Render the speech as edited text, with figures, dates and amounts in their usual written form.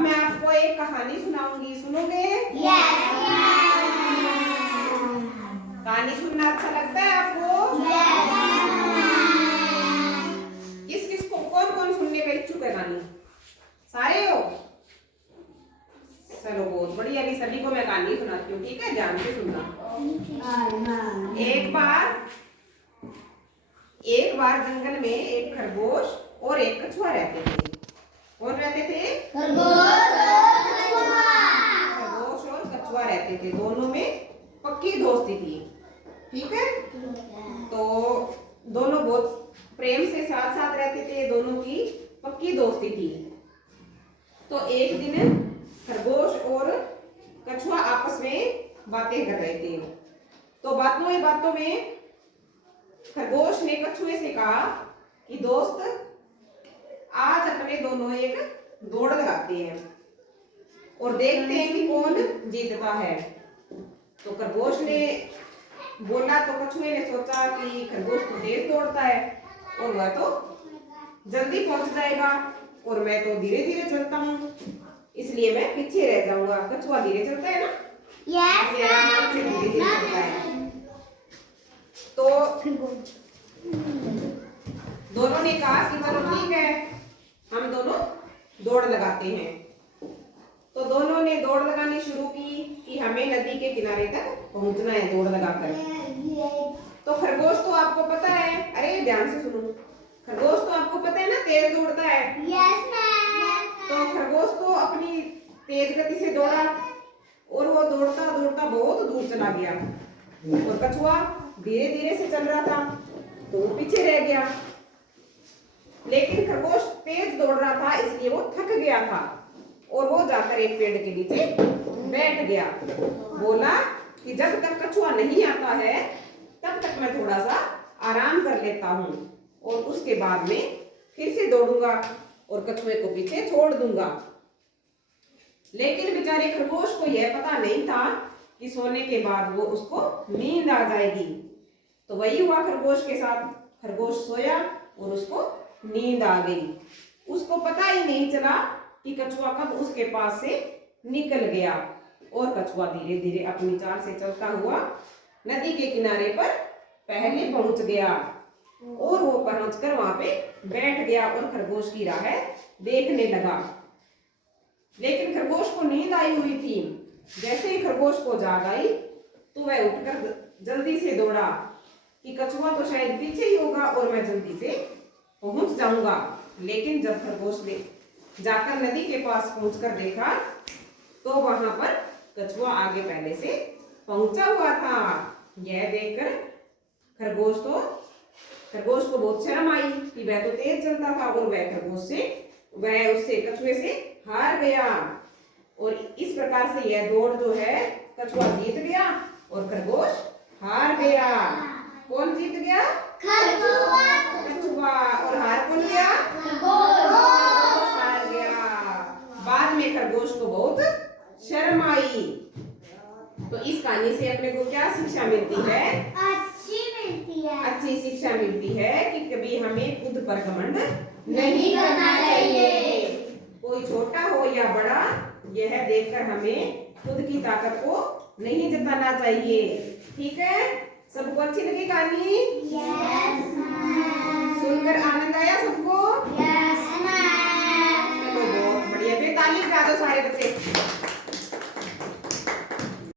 अब मैं आपको एक कहानी सुनाऊंगी, सुनोगे? यस। कहानी सुनना अच्छा लगता है आपको? किस किस को, कौन कौन सुनने का इच्छुक है कहानी? सारे हो? चलो बहुत बढ़िया। अभी सभी को मैं कहानी सुनाती हूँ, ठीक है? ध्यान से सुनना। एक बार जंगल में एक खरगोश और एक कछुआ रहते थे। कौन रहते थे? खरगोश और कछुआ रहते थे। दोनों में पक्की दोस्ती थी, ठीक है? तो दोनों बहुत प्रेम से साथ साथ रहते थे, दोनों की पक्की दोस्ती थी। तो एक दिन खरगोश और कछुआ आपस में बातें कर रहे थे। तो बातों में खरगोश ने कछुए से कहा कि दोस्त, आज अपने दोनों एक दौड़ लगाते हैं और देखते हैं कि कौन जीतता है। तो खरगोश ने बोला तो कछुए ने सोचा कि खरगोश तो तेज दौड़ता है और वह तो जल्दी पहुंच जाएगा और मैं तो धीरे धीरे चलता हूँ, इसलिए मैं पीछे रह जाऊंगा। कछुआ धीरे चलता है ना? यस। आराम से धीरे धीरे चलता है। तो दोनों ने कहा कि चलो ठीक है, हम दोनों दौड़ लगाते हैं। तो दोनों ने दौड़ लगानी शुरू की कि हमें नदी के किनारे तक पहुंचना है दौड़ लगाकर। तो खरगोश तो आपको पता है, अरे ध्यान से सुनो, खरगोश तो आपको पता है ना तेज दौड़ता है। Yes ma'am. तो खरगोश तो अपनी तेज गति से दौड़ा और वो दौड़ता दौड़ता बहुत दूर चला गया और कछुआ धीरे धीरे से चल रहा था तो वो पीछे रह गया। लेकिन खरगोश तेज दौड़ रहा था इसलिए वो थक गया था और वो जाकर एक पेड़ के नीचे बैठ गया। बोला कि जब तक कछुआ नहीं आता है तब तक मैं थोड़ा सा आराम कर लेता हूँ और उसके बाद में फिर से दौड़ूंगा और कछुए को पीछे छोड़ दूंगा। लेकिन बेचारे खरगोश को यह पता नहीं था कि सोने के बाद वो उसको नींद आ जाएगी। तो वही हुआ खरगोश के साथ। खरगोश सोया और उसको नींद आ गई। उसको पता ही नहीं चला कि कछुआ कब उसके पास से निकल गया और कछुआ धीरे धीरे अपनी चाल से चलता हुआ नदी के किनारे पर पहले पहुंच गया और वो पहुंचकर वहां पे बैठ गया और खरगोश की राह देखने लगा। लेकिन खरगोश को नींद आई हुई थी। जैसे ही खरगोश को जाग आई तो वह उठकर जल्दी से दौड़ा कि कछुआ तो शायद पीछे ही होगा और मैं जल्दी से पहुंच जाऊंगा। लेकिन जब खरगोश ने जाकर नदी के पास पहुंचकर देखा तो वहां पर कछुआ आगे पहले से पहुंचा हुआ था। यह देखकर खरगोश को बहुत शर्म आई कि वह तो तेज चलता था और वह उससे कछुए से हार गया। और इस प्रकार से यह दौड़ जो है कछुआ जीत गया और खरगोश हार गया। कौन जीत गया? कछुआ। और हार कौन गया? खरगोश हार गया। बाद में खरगोश को बहुत शर्म आई। तो इस कहानी से अपने को क्या शिक्षा मिलती है? अच्छी शिक्षा मिलती है कि कभी हमें खुद पर घमंड नहीं करना चाहिए। कोई छोटा हो या बड़ा, यह देखकर हमें खुद की ताकत को नहीं जताना चाहिए। ठीक है? सबको अच्छी लगी कहानी? Yes ma'am. सुनकर आनंद आया सबको? Yes ma'am. चलो बहुत बढ़िया, ताली बजा दो सारे बच्चे।